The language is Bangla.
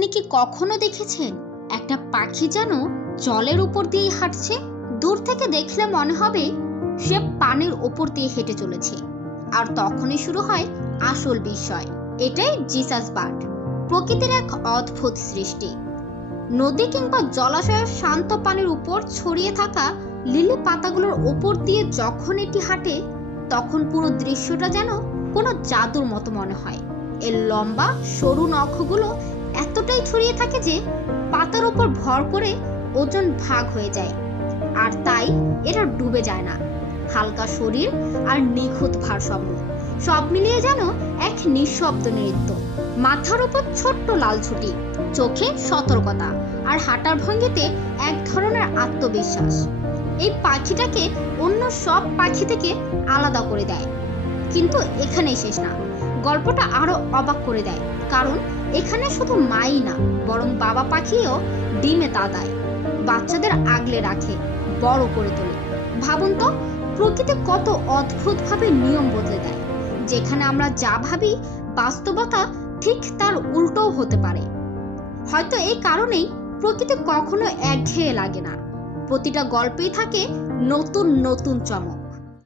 আপনি কি কখনো দেখেছেন একটা পাখি যেন জলের উপর দিয়ে হাঁটছে? দূর থেকে দেখলে মনে হবে সে পানির উপর দিয়ে হেঁটে চলেছে। আর তখনই শুরু হয় আসল বিস্ময়। এটাই জিসাস বার্ড, প্রকৃতির এক অদ্ভুত সৃষ্টি। নদী কিংবা জলাশয়ের শান্ত পানির উপর ছড়িয়ে থাকা লিলি পাতাগুলোর উপর দিয়ে যখন এটি হাঁটে, তখন পুরো দৃশ্যটা যেন কোনো জাদুর মতো মনে হয়। এর লম্বা সরু নখগুলো এতটাই ছড়িয়ে থাকে যে পাতার উপর ভর করে ওজন ভাগ হয়ে যায়, আর তাই এরা ডুবে যায় না। হালকা শরীর আর নিখুঁত ভারসাম্য, সব মিলিয়ে যেন এক নিঃশব্দ নৃত্য। মাথার উপর ছোট্ট লাল ছুটি, চোখে সতর্কতা, আর হাঁটার ভঙ্গিতে এক ধরনের আত্মবিশ্বাস এই পাখিটাকে অন্য সব পাখি থেকে আলাদা করে দেয়। কিন্তু এখানেই শেষ না, গল্পটা আরো অবাক করে দেয়। কারণ এখানে শুধু মাই না, বরং বাবা পাখিও ডিমে তা দেয়, বাচ্চাদের আগলে রাখে, বড় করে তোলে। ভাবুন তো, প্রকৃতি কত অদ্ভুতভাবে নিয়ম বদলে দেয়। যেখানে আমরা যা ভাবি, বাস্তবতা ঠিক তার উল্টোও হতে পারে। হয়তো এই কারণেই প্রকৃতি কখনো একঘেয়ে লাগে না। প্রতিটা গল্পেই থাকে নতুন নতুন চমক।